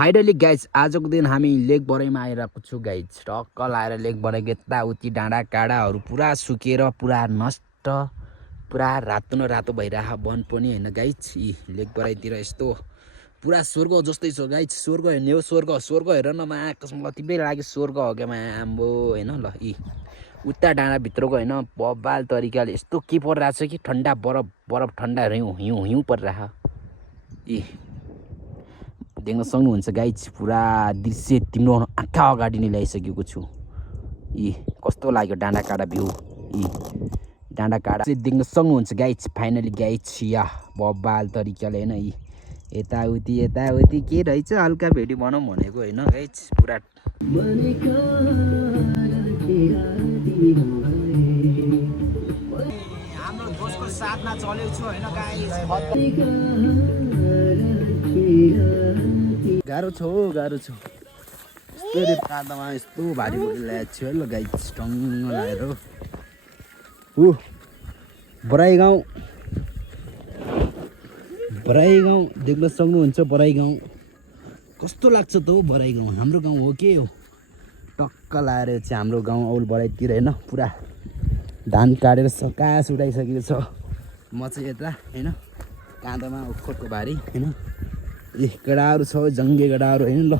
Finally guys आजको दिन हामी लेक बराइमा आइरहेको छु गाइज। टक्क लाएर लेक बराइको यताउति डाँडा काँडाहरू पुरा सुकेर पुरा नष्ट पुरा रातो न रातो भइरह वन पनि होइन गाइज। यी लेक बराइतिर यस्तो पुरा स्वर्ग जस्तै छ गाइज। स्वर्ग हेर्ने हो स्वर्ग। स्वर्ग हेर न मा कसम तिमीलाई लाग्यो स्वर्ग हो क्या आम्बो होइन। ल यी उता डाँडाभित्रको होइन बबाल तरिकाले यस्तो के परिरहेको छ कि ठन्डा बरफ बरफ ठन्डा हिउँ हिउँ हिउँ परिरह। यी देख्न सक्नुहुन्छ गाइज पुरा दृश्य तिम्रो आँखा अगाडि नै ल्याइसकेको छु। यी कस्तो लाग्यो डाँडा काँडा भ्यू। यी डाँडा काँडा चाहिँ देख्न सक्नुहुन्छ गाइज। फाइनली गाइज या बबाल तरिकाले होइन। यी यताउति के रहेछ हल्का भेडी बनाऊँ भनेको होइन गाइज। पुरा हाम्रो दोस्तको साथमा चलेको छु होइन गाइज। गाह्रो छ हो गाह्रो छ। यस्तो काँदामा यस्तो भारी बोकेर ल्याएको छु है ल गाइज। टङ्ग लगाएर ऊ बराई गाउँ देख्न सक्नुहुन्छ। बराई गाउँ कस्तो लाग्छ त हौ बराई गाउँ। हाम्रो गाउँ हो के हो। टक्क लाएर चाहिँ हाम्रो गाउँ औल बराइतिर होइन पुरा धान काटेर सकास उडाइसकेको छ। म चाहिँ यता होइन काँदामा ओखरको भारी होइन। ए गडाहरू छ जङ्गे गडाहरू होइन। ल